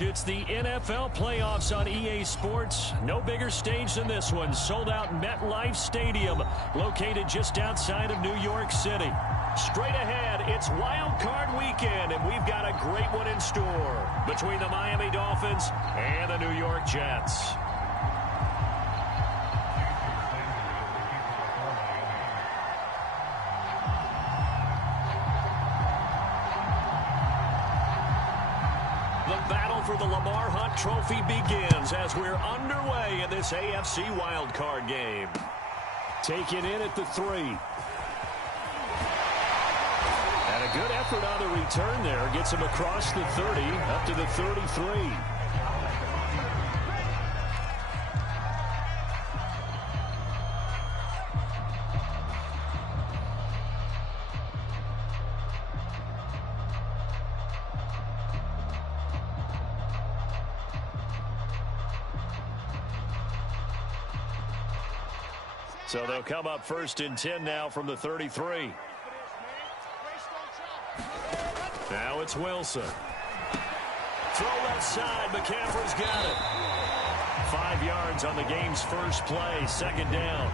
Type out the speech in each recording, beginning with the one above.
It's the NFL playoffs on EA Sports. No bigger stage than this one. Sold out MetLife Stadium, located just outside of New York City. Straight ahead, it's Wild Card weekend, and we've got a great one in store between the Miami Dolphins and the New York Jets. For the Lamar Hunt Trophy begins as we're underway in this AFC wildcard game. Taken in at the 3. And a good effort on the return there. Gets him across the 30, up to the 33. So they'll come up 1st and 10 now from the 33. Now it's Wilson. Throw left side. McCaffrey's got it. 5 yards on the game's first play. 2nd down.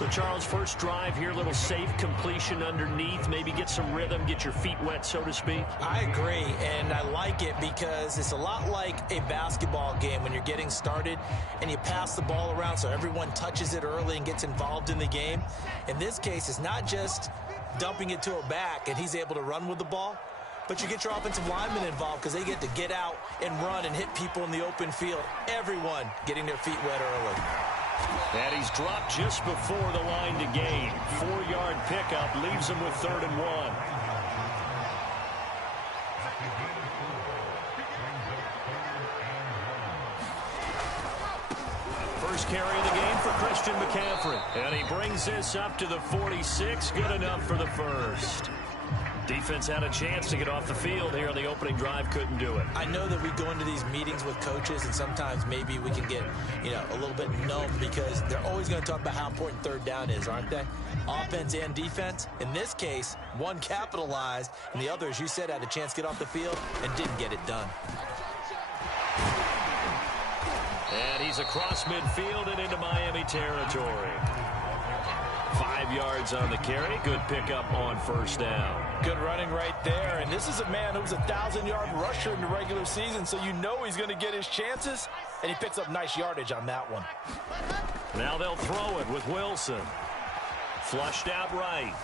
So, Charles, first drive here, little safe completion underneath. Maybe get some rhythm, get your feet wet, so to speak. I agree, and I like it because it's a lot like a basketball game when you're getting started and you pass the ball around so everyone touches it early and gets involved in the game. In this case, it's not just dumping it to a back and he's able to run with the ball, but you get your offensive linemen involved because they get to get out and run and hit people in the open field. Everyone getting their feet wet early. And he's dropped just before the line to gain. 4-yard pickup leaves him with 3rd and 1. First carry of the game for Christian McCaffrey. And he brings this up to the 46. Good enough for the first. Defense had a chance to get off the field here on the opening drive, couldn't do it. I know that we go into these meetings with coaches, and sometimes maybe we can get, a little bit numb because they're always going to talk about how important 3rd down is, aren't they? Offense and defense. In this case, one capitalized, and the other, as you said, had a chance to get off the field and didn't get it done. And he's across midfield and into Miami territory. 5 yards on the carry. Good pickup on 1st down. Good running right there. And this is a man who's a 1,000-yard rusher in the regular season, so you know he's going to get his chances, and he picks up nice yardage on that one. Now they'll throw it with Wilson. Flushed out right.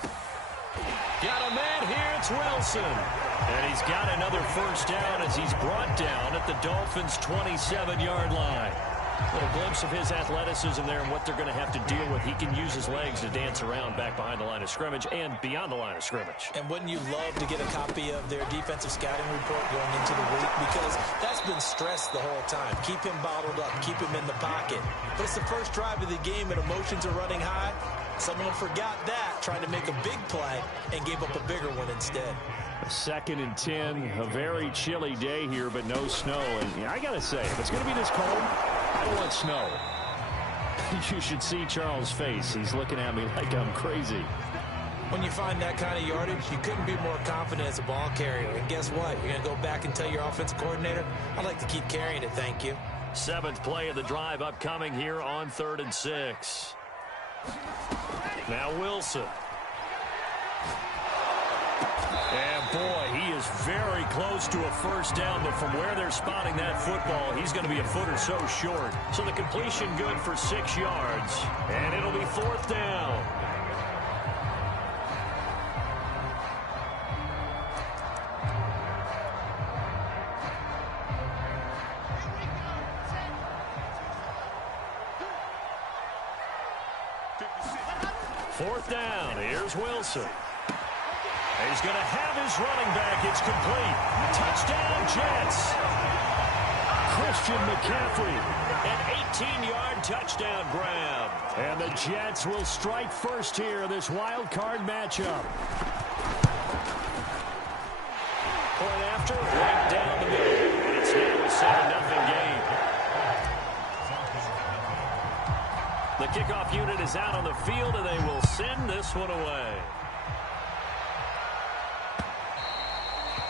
Got a man here. It's Wilson. And he's got another 1st down as he's brought down at the Dolphins' 27-yard line. A little glimpse of his athleticism there and what they're going to have to deal with. He can use his legs to dance around back behind the line of scrimmage and beyond the line of scrimmage. And wouldn't you love to get a copy of their defensive scouting report going into the week? Because that's been stressed the whole time. Keep him bottled up. Keep him in the pocket. But it's the first drive of the game and emotions are running high. Someone forgot that, tried to make a big play and gave up a bigger one instead. 2nd and 10, a very chilly day here, but no snow. And I got to say, if it's going to be this cold, I want snow. You should see Charles' face. He's looking at me like I'm crazy. When you find that kind of yardage, you couldn't be more confident as a ball carrier. And guess what? You're going to go back and tell your offensive coordinator, I'd like to keep carrying it, thank you. 7th play of the drive upcoming here on 3rd and 6. Now Wilson. And boy, he is very close to a 1st down, but from where they're spotting that football, he's going to be a foot or so short. So the completion good for 6 yards, and it'll be 4th down. Fourth down. Here's Wilson. He's going to have his running back. It's complete. Touchdown, Jets. Christian McCaffrey, an 18-yard touchdown grab. And the Jets will strike first here in this wild card matchup. Point after, right down the middle. It's now a 7-0 game. The kickoff unit is out on the field, and they will send this one away.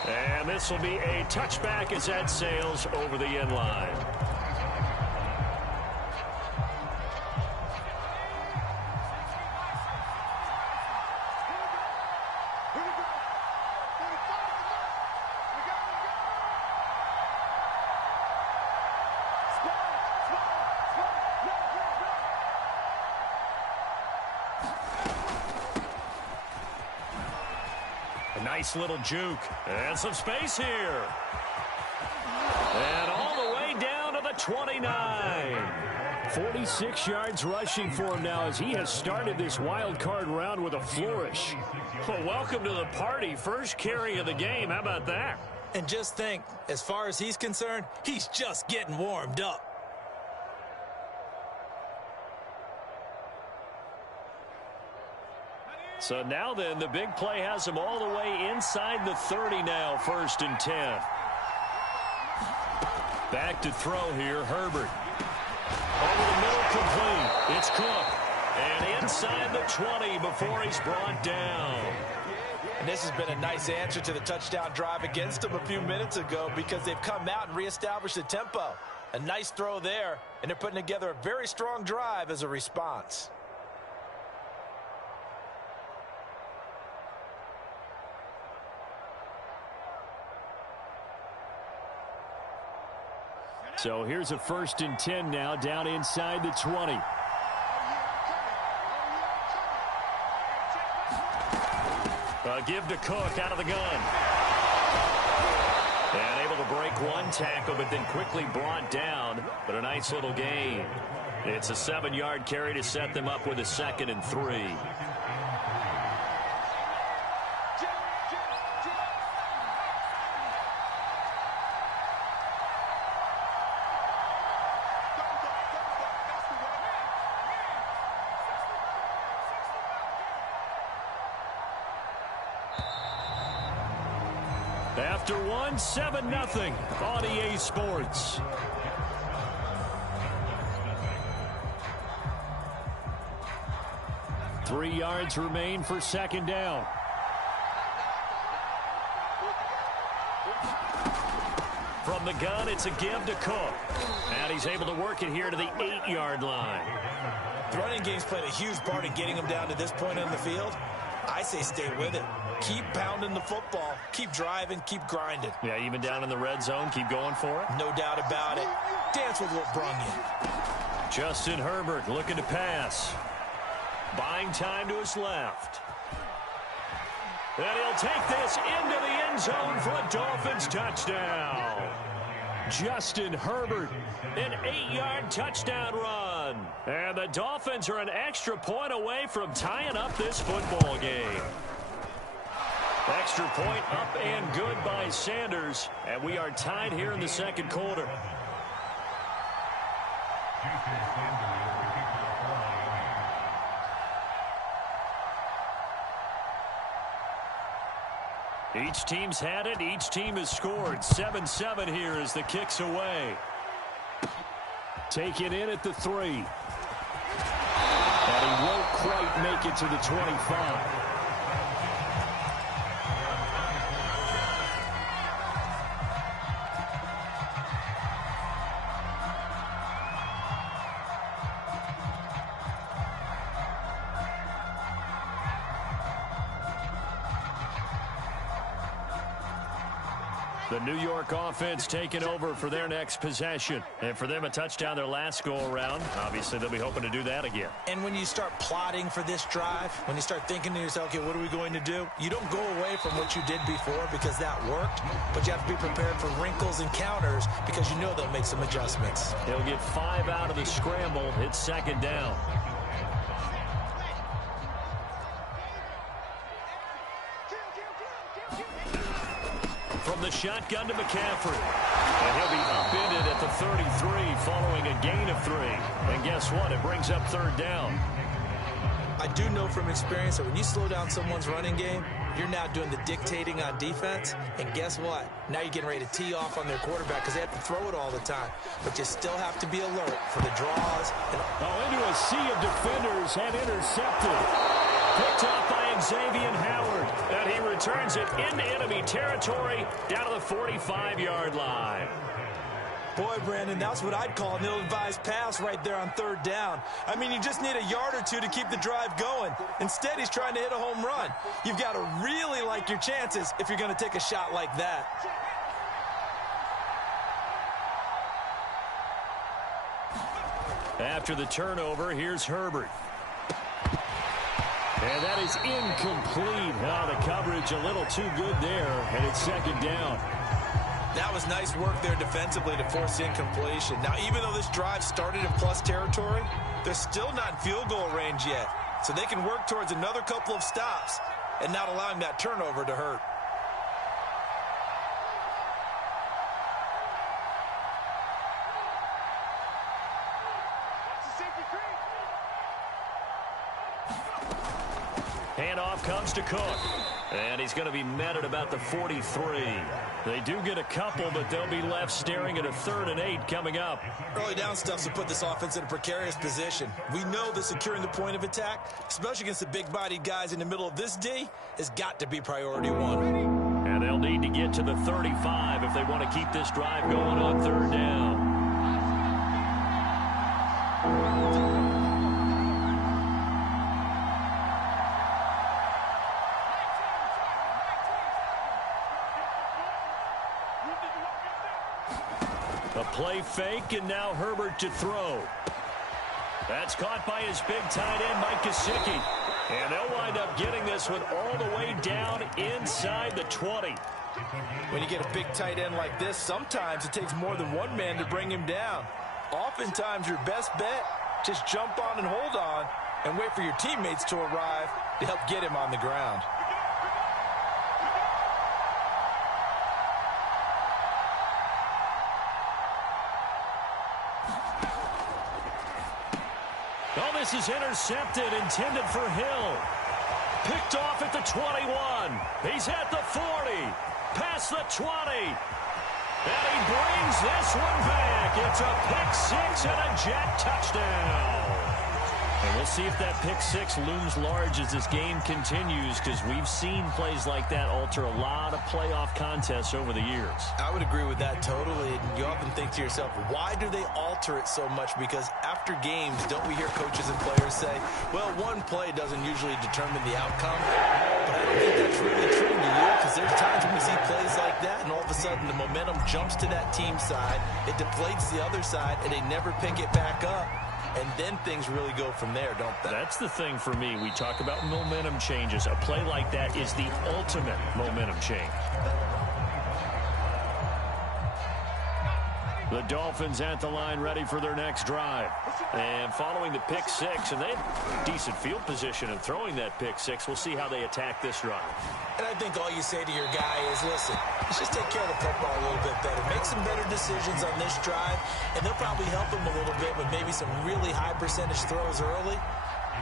And And this will be a touchback as that sails over the end line. Nice little juke. And some space here. And all the way down to the 29. 46 yards rushing for him now as he has started this wild card round with a flourish. Well, welcome to the party. First carry of the game. How about that? And just think, as far as he's concerned, he's just getting warmed up. So now then, the big play has him all the way inside the 30 now, 1st and 10. Back to throw here, Herbert. Over the middle, complete. It's Cook. And inside the 20 before he's brought down. And this has been a nice answer to the touchdown drive against them a few minutes ago because they've come out and reestablished the tempo. A nice throw there, and they're putting together a very strong drive as a response. So here's a 1st and 10 now, down inside the 20. Give to Cook out of the gun. And able to break one tackle, but then quickly brought down. But a nice little gain. It's a 7-yard carry to set them up with a 2nd and 3. After one, 7-0 on EA Sports. Three yards remain for 2nd down. From the gun, it's a give to Cook. And he's able to work it here to the 8-yard line. The running game's played a huge part in getting him down to this point on the field. I say stay with it. Keep pounding the football. Keep driving. Keep grinding. Yeah, even down in the red zone, keep going for it. No doubt about it. Dance with what brung you. Justin Herbert looking to pass. Buying time to his left. And he'll take this into the end zone for a Dolphins touchdown. Justin Herbert, an 8-yard touchdown run. And the Dolphins are an extra point away from tying up this football game. Extra point up and good by Sanders. And we are tied here in the 2nd quarter. Each team's had it. Each team has scored. 7-7 here as the kick's away. Take it in at the 3. And he won't quite make it to the 25. The New York offense taking over for their next possession. And for them, a touchdown their last go-around. Obviously, they'll be hoping to do that again. And when you start plotting for this drive, when you start thinking to yourself, okay, what are we going to do? You don't go away from what you did before because that worked, but you have to be prepared for wrinkles and counters because you know they'll make some adjustments. He'll get 5 out of the scramble. It's 2nd down. From the shotgun to McCaffrey. And he'll be upended at the 33 following a gain of 3. And guess what? It brings up 3rd down. I do know from experience that when you slow down someone's running game, you're now doing the dictating on defense. And guess what? Now you're getting ready to tee off on their quarterback because they have to throw it all the time. But you still have to be alert for the draws. Into a sea of defenders and intercepted. Picked off by Alex-Javon Howard. And he returns it into enemy territory down to the 45-yard line. Boy, Brandon, that's what I'd call an ill-advised pass right there on third down. I mean, you just need a yard or two to keep the drive going. Instead, he's trying to hit a home run. You've got to really like your chances if you're going to take a shot like that. After the turnover, here's Herbert. And that is incomplete. Now the coverage a little too good there, and it's second down. That was nice work there defensively to force the incompletion. Now, even though this drive started in plus territory, they're still not in field goal range yet. So they can work towards another couple of stops and not allowing that turnover to hurt. Handoff comes to Cook. And he's going to be met at about the 43. They do get a couple, but they'll be left staring at a 3rd and 8 coming up. Early down stuff to put this offense in a precarious position. We know that securing the point of attack, especially against the big-bodied guys in the middle of this D, has got to be priority one. And they'll need to get to the 35 if they want to keep this drive going on 3rd down. A play fake, and now Herbert to throw. That's caught by his big tight end, Mike Gesicki. And they'll wind up getting this one all the way down inside the 20. When you get a big tight end like this, sometimes it takes more than one man to bring him down. Oftentimes, your best bet, just jump on and hold on and wait for your teammates to arrive to help get him on the ground. Oh, this is intercepted, intended for Hill. Picked off at the 21. He's at the 40. Past the 20. And he brings this one back. It's a pick 6 and a Jet touchdown. And we'll see if that pick 6 looms large as this game continues, because we've seen plays like that alter a lot of playoff contests over the years. I would agree with that totally. You often think to yourself, why do they alter it so much? Because after games, don't we hear coaches and players say, well, one play doesn't usually determine the outcome? But I don't think that's really true, do you? Because there's times when we see plays like that, and all of a sudden the momentum jumps to that team side, it deflates the other side, and they never pick it back up. And then things really go from there, don't they? That's the thing for me. We talk about momentum changes. A play like that is the ultimate momentum change. The Dolphins at the line ready for their next drive. And following the pick 6, and they have decent field position in throwing that pick 6. We'll see how they attack this drive. And I think all you say to your guy is, listen, let's just take care of the football a little bit better. Make some better decisions on this drive, and they'll probably help him a little bit with maybe some really high percentage throws early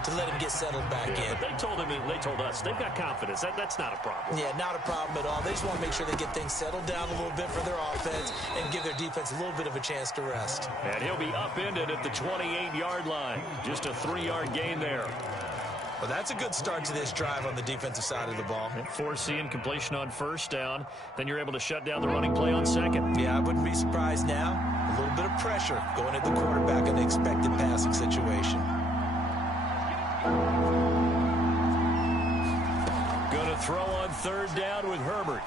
to let him get settled back in. But they told him, and they told us, they've got confidence. That's not a problem. Yeah, not a problem at all. They just want to make sure they get things settled down a little bit for their offense and give their defense a little bit of a chance to rest. And he'll be upended at the 28-yard line. Just a 3-yard gain there. Well, that's a good start to this drive on the defensive side of the ball. Forcing completion on 1st down. Then you're able to shut down the running play on 2nd. Yeah, I wouldn't be surprised now. A little bit of pressure going at the quarterback in the expected passing situation. Going to throw on 3rd down with Herbert.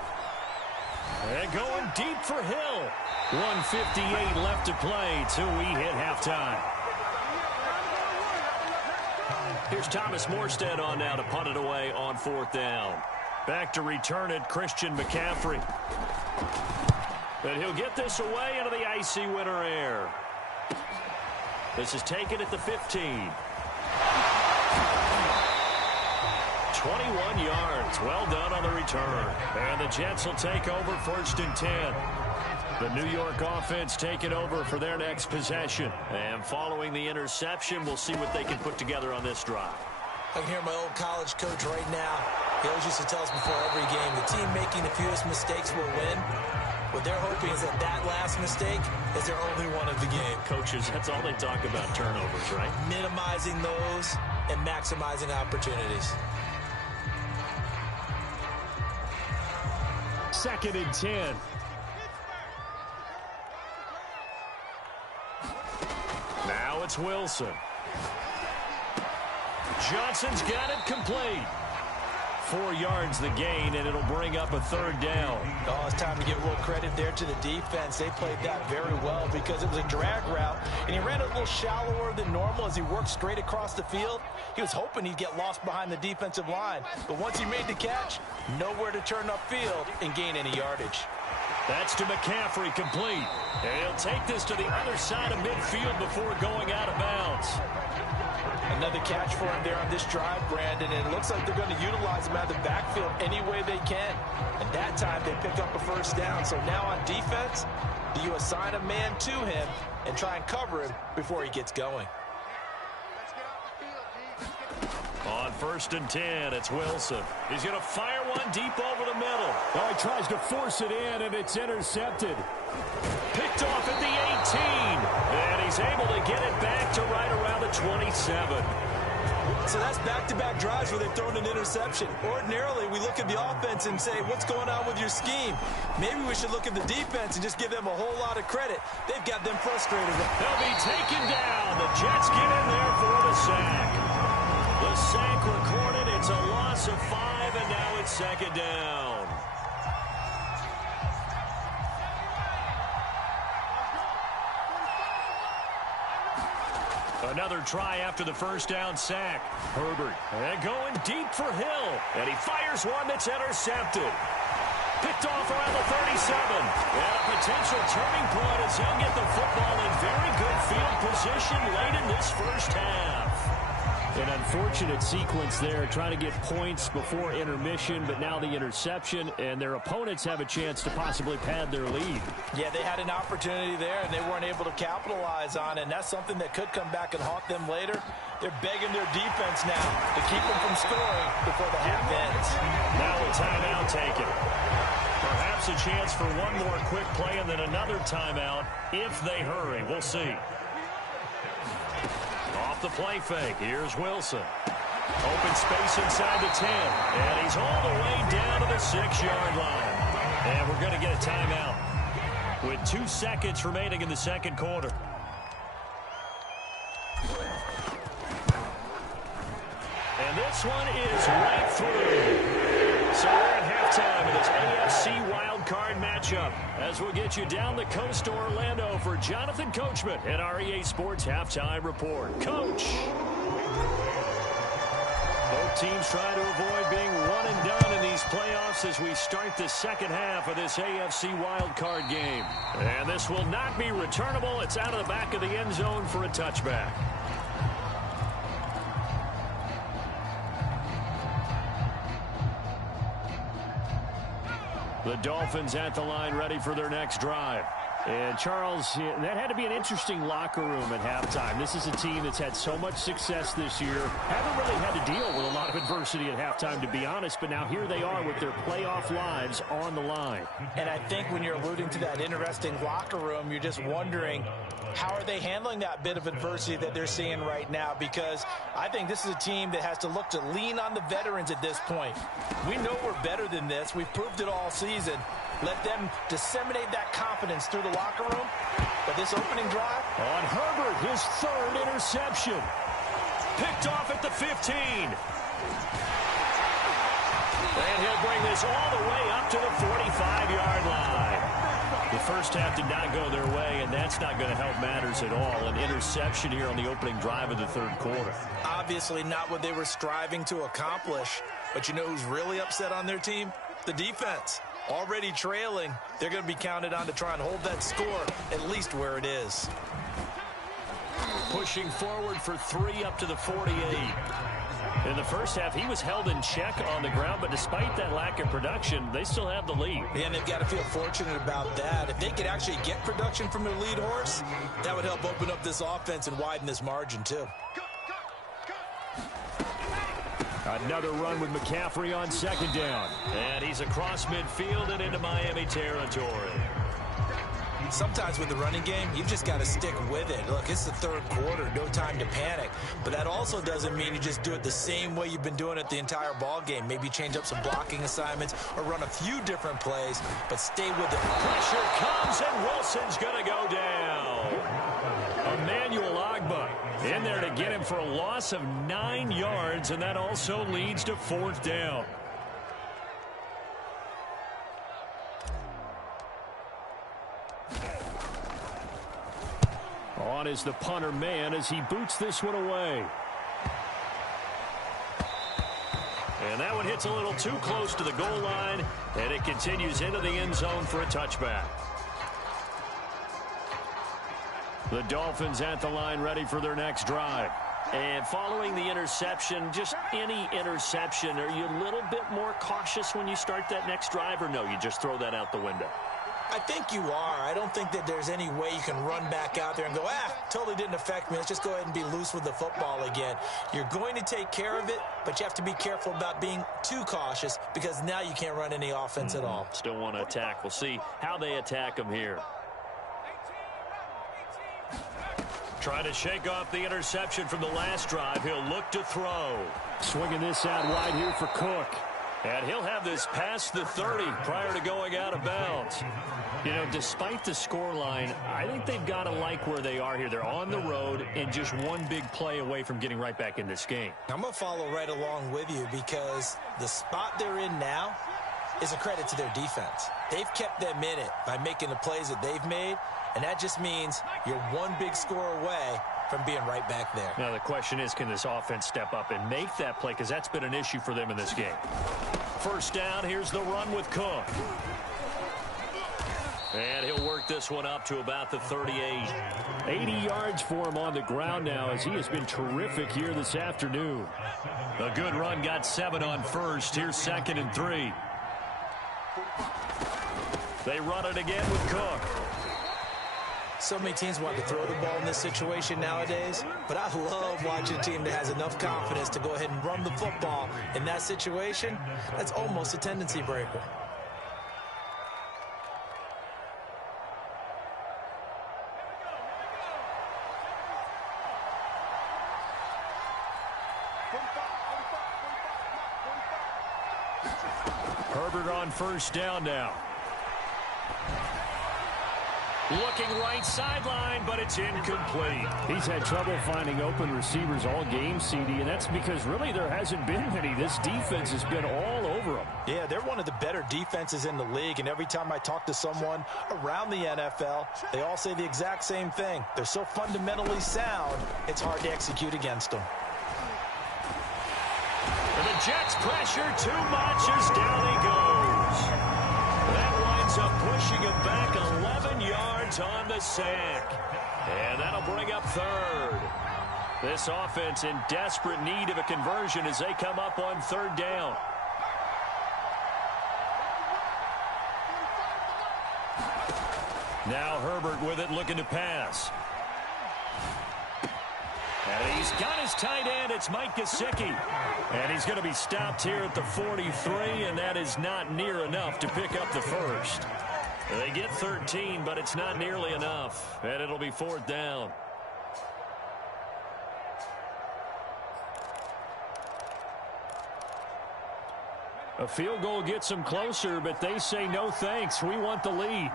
And going deep for Hill. 1:58 left to play till we hit halftime. Here's Thomas Morstead on now to punt it away on 4th down. Back to return it, Christian McCaffrey. And he'll get this away into the icy winter air. This is taken at the 15. 21 yards. Well done on the return. And the Jets will take over 1st and 10. The New York offense taking over for their next possession. And following the interception, we'll see what they can put together on this drive. I can hear my old college coach right now. He always used to tell us before every game, the team making the fewest mistakes will win. What they're hoping is that that last mistake is their only one of the game. Coaches, that's all they talk about, turnovers, right? Minimizing those and maximizing opportunities. 2nd and 10. Now it's Wilson. Johnson's got it complete. 4 yards the gain, and it'll bring up a 3rd down. Oh, it's time to give a little credit there to the defense. They played that very well because it was a drag route, and he ran a little shallower than normal as he worked straight across the field. He was hoping he'd get lost behind the defensive line, but once he made the catch, nowhere to turn upfield and gain any yardage. That's to McCaffrey, complete. And he'll take this to the other side of midfield before going out of bounds. Another catch for him there on this drive, Brandon, and it looks like they're going to utilize him out of the backfield any way they can. And that time they pick up a 1st down. So now on defense, do you assign a man to him and try and cover him before he gets going? On 1st and 10, it's Wilson. He's going to fire one deep over the middle. Oh, he tries to force it in, and it's intercepted. Picked off at the 18. And he's able to get it back to right around the 27. So that's back-to-back drives where they've thrown an interception. Ordinarily, we look at the offense and say, what's going on with your scheme? Maybe we should look at the defense and just give them a whole lot of credit. They've got them frustrated. They'll be taken down. The Jets get in there for the sack. The sack recorded. It's a loss of 5, and now it's 2nd down. Another try after the 1st down sack. Herbert and going deep for Hill. And he fires one that's intercepted. Picked off around the 37. And a potential turning point as he'll get the football in very good field position late in this 1st half. An unfortunate sequence there, trying to get points before intermission, but now the interception, and their opponents have a chance to possibly pad their lead. Yeah, they had an opportunity there, and they weren't able to capitalize on it, and that's something that could come back and haunt them later. They're begging their defense now to keep them from scoring before the half ends. Now a timeout taken. Perhaps a chance for one more quick play and then another timeout if they hurry. We'll see. Off the play fake. Here's Wilson. Open space inside the 10. And he's all the way down to the 6-yard line. And we're going to get a timeout with 2 seconds remaining in the 2nd quarter. And this one is right through. So we're at halftime in this AFC Wildcard matchup as we'll get you down the coast to Orlando for Jonathan Coachman at our EA Sports Halftime Report. Coach! Both teams try to avoid being one and done in these playoffs as we start the 2nd half of this AFC Wildcard game. And this will not be returnable. It's out of the back of the end zone for a touchback. The Dolphins at the line ready for their next drive. And, Charles, that had to be an interesting locker room at halftime. This is a team that's had so much success this year. Haven't really had to deal with a lot of adversity at halftime, to be honest. But now here they are with their playoff lives on the line. And I think when you're alluding to that interesting locker room, you're just wondering, how are they handling that bit of adversity that they're seeing right now? Because I think this is a team that has to look to lean on the veterans at this point. We know we're better than this. We've proved it all season. Let them disseminate that confidence through the locker room. But this opening drive. On Herbert, his 3rd interception. Picked off at the 15. And he'll bring this all the way up to the 45-yard line. The first half did not go their way, and that's not going to help matters at all. An interception here on the opening drive of the 3rd quarter. Obviously not what they were striving to accomplish. But you know who's really upset on their team? The defense. Already trailing, they're going to be counted on to try and hold that score at least where it is. Pushing forward for 3 up to the 48. In the first half, he was held in check on the ground, but despite that lack of production, they still have the lead. Yeah, and they've got to feel fortunate about that. If they could actually get production from their lead horse, that would help open up this offense and widen this margin too. Another run with McCaffrey on 2nd down. And he's across midfield and into Miami territory. Sometimes with the running game, you've just got to stick with it. Look, it's the third quarter, no time to panic. But that also doesn't mean you just do it the same way you've been doing it the entire ball game. Maybe change up some blocking assignments or run a few different plays, but stay with it. Pressure comes, and Wilson's going to go down. Emmanuel Ogbah in there to get him for a loss of 9 yards, and that also leads to 4th down. On is the punter man as he boots this one away. And that one hits a little too close to the goal line, and it continues into the end zone for a touchback. The Dolphins at the line ready for their next drive. And following the interception, just any interception, are you a little bit more cautious when you start that next drive, or no, you just throw that out the window? I think you are. I don't think that there's any way you can run back out there and go, totally didn't affect me. Let's just go ahead and be loose with the football again. You're going to take care of it, but you have to be careful about being too cautious because now you can't run any offense at all. Still want to attack. We'll see how they attack them here. Trying to shake off the interception from the last drive. He'll look to throw. Swinging this out wide here for Cook. And he'll have this past the 30 prior to going out of bounds. You know, despite the scoreline, I think they've got to like where they are here. They're on the road and just one big play away from getting right back in this game. I'm going to follow right along with you because the spot they're in now is a credit to their defense. They've kept them in it by making the plays that they've made, and that just means you're one big score away from being right back there. Now the question is, can this offense step up and make that play? Because that's been an issue for them in this game. First down, here's the run with Cook. And he'll work this one up to about the 38. 80 yards for him on the ground now as he has been terrific here this afternoon. A good run, got 7 on first. Here's 2nd and 3. They run it again with Cook. So many teams want to throw the ball in this situation nowadays, but I love watching a team that has enough confidence to go ahead and run the football in that situation. That's almost a tendency breaker. Herbert on first down now. Looking right sideline, but it's incomplete. He's had trouble finding open receivers all game, CD, and that's because really there hasn't been many. This defense has been all over them. Yeah, they're one of the better defenses in the league, and every time I talk to someone around the NFL, they all say the exact same thing. They're so fundamentally sound, it's hard to execute against them. And the Jets pressure too much as down he goes. That winds up pushing him back 11 yards on the sack. And that'll bring up 3rd. This offense in desperate need of a conversion as they come up on 3rd down. Now Herbert with it, looking to pass. And he's got his tight end. It's Mike Gesicki. And he's going to be stopped here at the 43, and that is not near enough to pick up the first. They get 13, but it's not nearly enough. And it'll be 4th down. A field goal gets them closer, but they say no thanks. We want the lead.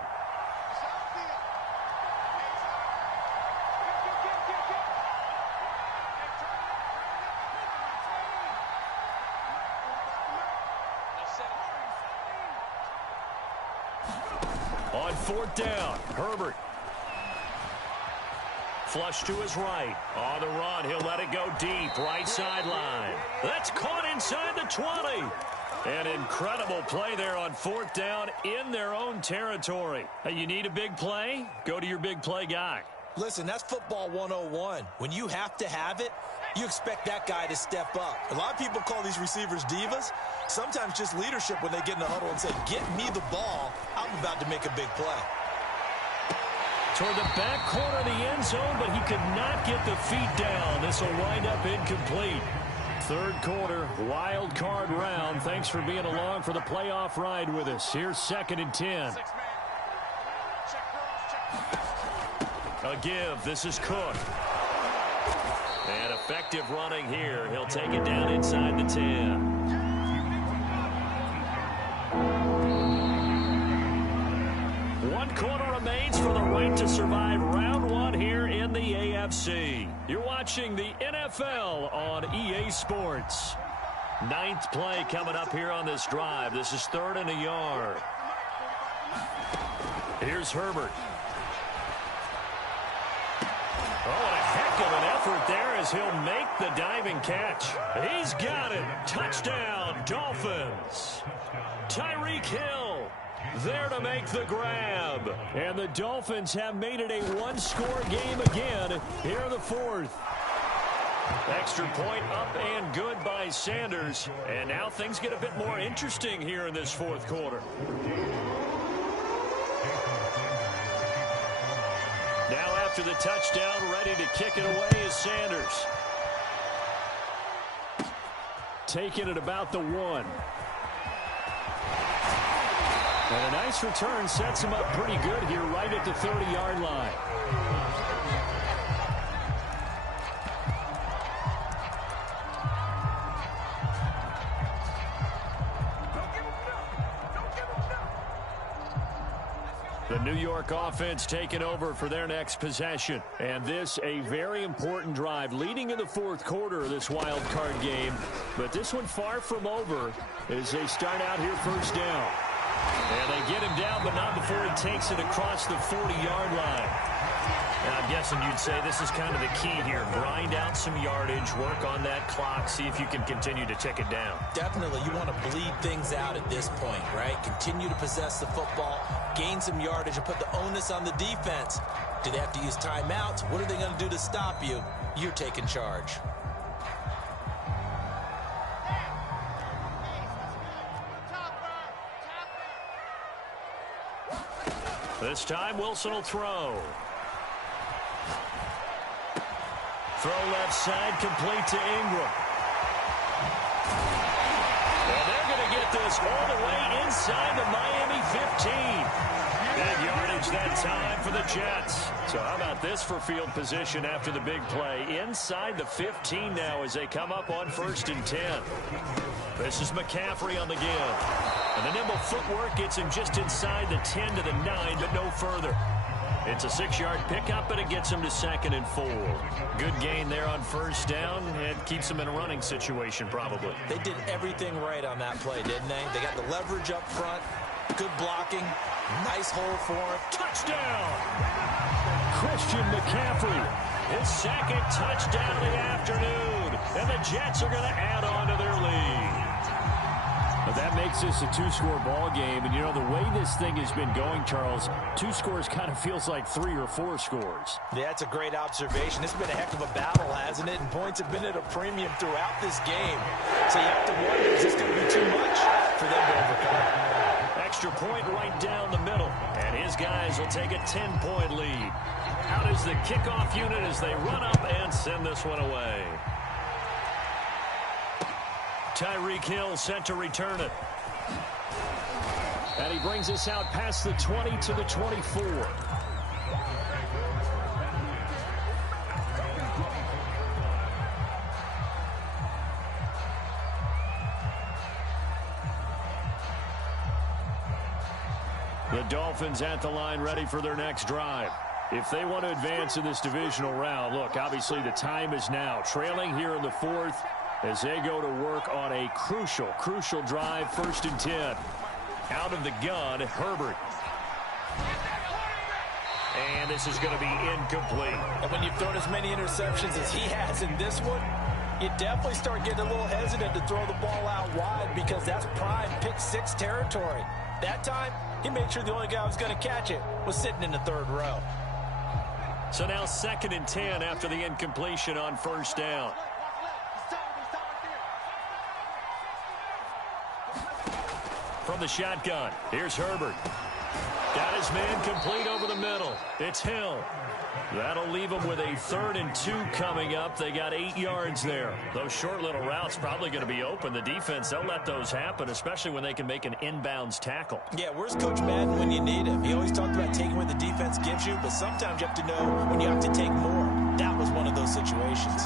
On 4th down, Herbert. Flush to his right. On the run, he'll let it go deep. Right sideline. That's caught inside the 20. An incredible play there on 4th down in their own territory. Hey, you need a big play? Go to your big play guy. Listen, that's football 101. When you have to have it, you expect that guy to step up. A lot of people call these receivers divas. Sometimes just leadership when they get in the huddle and say, get me the ball. I'm about to make a big play. Toward the back corner of the end zone, but he could not get the feet down. This will wind up incomplete. 3rd quarter, wild card round. Thanks for being along for the playoff ride with us. Here's 2nd and 10. A give. This is Cook. And effective running here. He'll take it down inside the 10. One quarter remains for the right to survive round one here in the AFC. You're watching the NFL on EA Sports. Ninth play coming up here on this drive. This is 3rd and a yard. Here's Herbert. Oh, and a heck of an effort there as he'll make the diving catch. He's got it. Touchdown, Dolphins. Tyreek Hill there to make the grab. And the Dolphins have made it a one-score game again here in the 4th. Extra point up and good by Sanders. And now things get a bit more interesting here in this 4th quarter. Now after the touchdown, ready to kick it away is Sanders. Taking it about the 1. And a nice return sets him up pretty good here right at the 30-yard line. The New York offense taking over for their next possession. And this a very important drive leading in the 4th quarter of this wild card game. But this one far from over as they start out here 1st down. And they get him down, but not before he takes it across the 40-yard line. And I'm guessing you'd say this is kind of the key here. Grind out some yardage, work on that clock, see if you can continue to tick it down. Definitely, you want to bleed things out at this point, right? Continue to possess the football, gain some yardage, and put the onus on the defense. Do they have to use timeouts? What are they going to do to stop you? You're taking charge. This time, Wilson will throw. Throw left side, complete to Ingram. And they're going to get this all the way inside the Miami 15. Big yardage that time for the Jets. So how about this for field position after the big play? Inside the 15 now as they come up on 1st and 10. This is McCaffrey on the give. And the nimble footwork gets him just inside the 10 to the 9, but no further. It's a 6-yard pickup, but it gets him to 2nd and 4. Good gain there on 1st down, and keeps him in a running situation probably. They did everything right on that play, didn't they? They got the leverage up front, good blocking, nice hole for him. Touchdown! Christian McCaffrey, his 2nd touchdown of the afternoon. And the Jets are going to add on to their lead. But that makes this a 2-score ball game. And, you know, the way this thing has been going, Charles, 2 scores kind of feels like 3 or 4 scores. Yeah, that's a great observation. It's been a heck of a battle, hasn't it? And points have been at a premium throughout this game. So you have to wonder, is this going to be too much for them to overcome? Extra point right down the middle. And his guys will take a 10-point lead. Out is the kickoff unit as they run up and send this one away. Tyreek Hill set to return it. And he brings us out past the 20 to the 24. The Dolphins at the line ready for their next drive. If they want to advance in this divisional round, look, obviously the time is now. Trailing here in the 4th as they go to work on a crucial drive, 1st and 10. Out of the gun, Herbert. And this is going to be incomplete. And when you've thrown as many interceptions as he has in this one, you definitely start getting a little hesitant to throw the ball out wide because that's prime pick 6 territory. That time, he made sure the only guy who was going to catch it was sitting in the 3rd row. So now 2nd and 10 after the incompletion on 1st down. From the shotgun, here's Herbert. Got his man complete over the middle. It's Hill. That'll leave them with a 3rd and 2 coming up. They got 8 yards there. Those short little routes probably going to be open. The defense, they'll let those happen, especially when they can make an inbounds tackle. Yeah, where's Coach Madden when you need him? He always talked about taking what the defense gives you, but sometimes you have to know when you have to take more. That was one of those situations.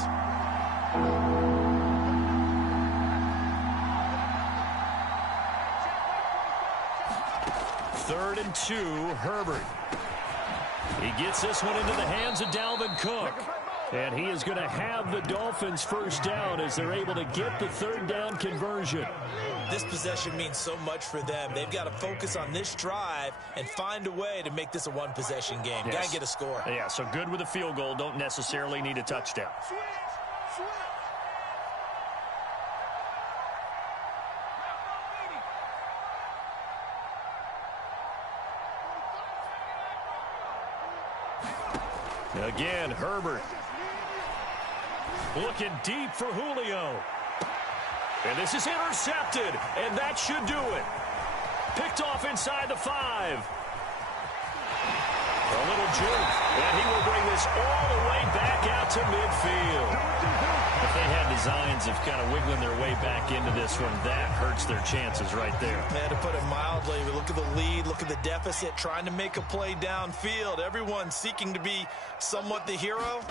3rd and 2, Herbert. He gets this one into the hands of Dalvin Cook. And he is going to have the Dolphins first down as they're able to get the 3rd down conversion. This possession means so much for them. They've got to focus on this drive and find a way to make this a one-possession game. Yes. Got to get a score. Yeah, so good with a field goal. Don't necessarily need a touchdown. Again, Herbert. Looking deep for Julio. And this is intercepted, and that should do it. Picked off inside the 5. A little juke, and he will bring this all the way back out to midfield. If they had designs of kind of wiggling their way back into this one, that hurts their chances right there. Man, to put it mildly, look at the lead, look at the deficit, trying to make a play downfield. Everyone seeking to be somewhat the hero.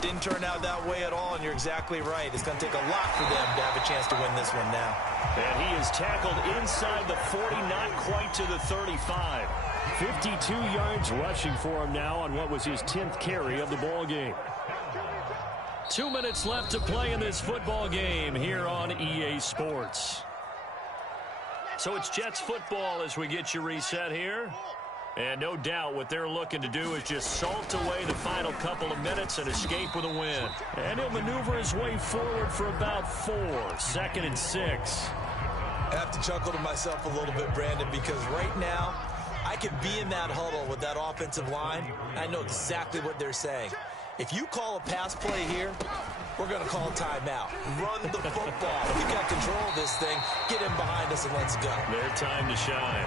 Didn't turn out that way at all, and you're exactly right. It's going to take a lot for them to have a chance to win this one now. And he is tackled inside the 40, not quite to the 35. 52 yards rushing for him now on what was his 10th carry of the ball game. 2 minutes left to play in this football game here on EA Sports. So it's Jets football as we get you reset here. And no doubt what they're looking to do is just salt away the final couple of minutes and escape with a win. And he'll maneuver his way forward for about 4. 2nd and 6. I have to chuckle to myself a little bit, Brandon, because right now I could be in that huddle with that offensive line. I know exactly what they're saying. If you call a pass play here, we're going to call timeout. Run the football. We got control of this thing. Get in behind us and let's go. Their time to shine.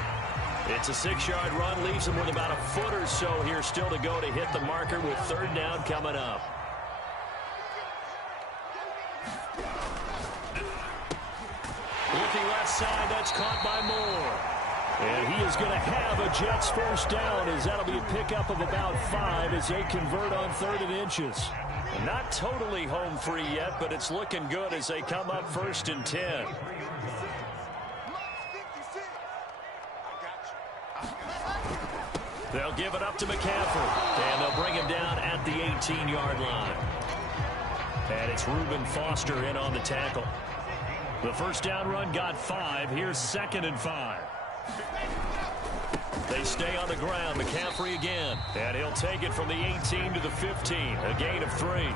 It's a 6-yard run. Leaves them with about a foot or so here still to go to hit the marker with 3rd down coming up. Looking left side, that's caught by Moore. And he is going to have a Jets first down as that'll be a pickup of about 5 as they convert on 3rd and inches. Not totally home free yet, but it's looking good as they come up 1st and 10. They'll give it up to McCaffrey, and they'll bring him down at the 18-yard line. And it's Reuben Foster in on the tackle. The first down run got 5. Here's 2nd and 5. They stay on the ground. McCaffrey again. And he'll take it from the 18 to the 15. A gain of 3.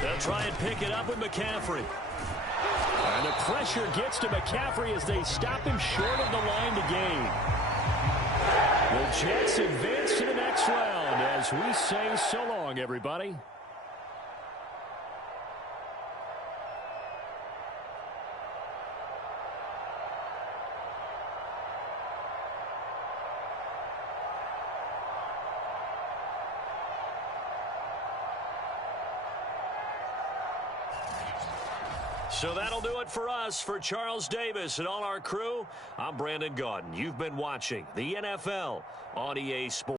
They'll try and pick it up with McCaffrey. And the pressure gets to McCaffrey as they stop him short of the line to gain. The Jets advance to the next round as we say so long, everybody. So that'll do it for us. For Charles Davis and all our crew, I'm Brandon Gaudin. You've been watching the NFL on EA Sports.